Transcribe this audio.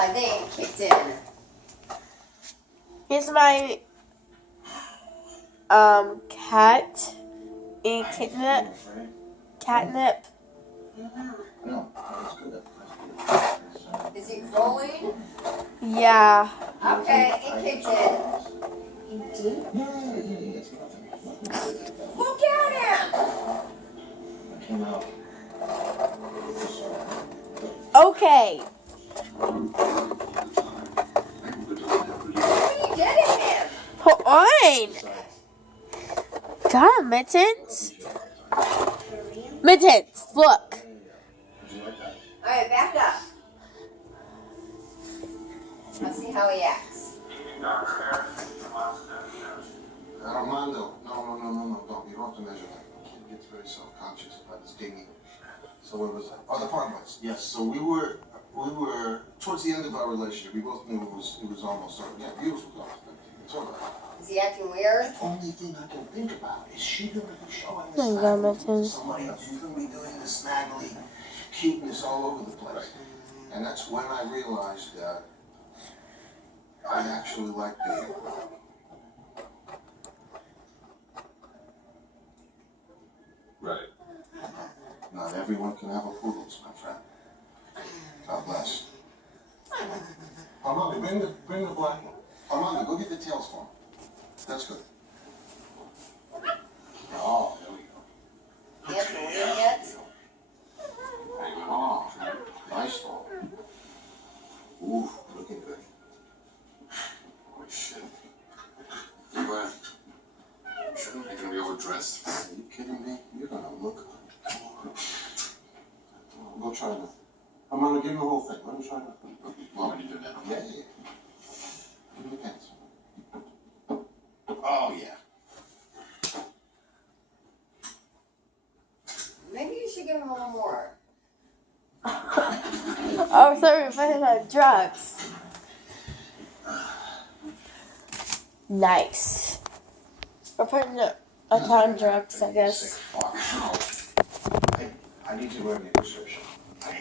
I think kicked in. Here's my cat in catnip. Catnip. Is he rolling? Yeah. Okay, it kicked in. You did? Look at him! Okay. What are you getting him? Hold on. Got him, Mittens. Mittens, look. Alright, back up. Let's see how he acts. Armando, no, don't. You don't have to measure that. The kid gets very self-conscious about his digging. So where was I? Oh, the farm place. Yes. So we were towards the end of our relationship. We both knew it was almost over. Yeah, beautiful girl. It's over. Is he acting weird? The only thing I can think about is she gonna be showing There this you go, to Mittens. somebody else. She's gonna be doing this snaggly cuteness all over the place. And that's when I realized that I actually like dating. Right. Not everyone can have a poodles, my friend. God bless. Armando, bring the black one. Armando, go get the tails for him. That's good. Oh, there we go. He hasn't win yet? Oh, nice ball. Ooh, looking good. Oh, shit. But shouldn't I gonna be overdressed? Are you kidding me? You're gonna look. Go try that. Armando, give him the whole thing. Let him try that. Why would you do that? Yeah. Give him the pants. Oh, yeah. Maybe you should give him a little more. Oh, sorry, if I had drugs. Nice. We're putting a ton of drugs, I guess. Sick fuck. Hey, I need to write me a prescription.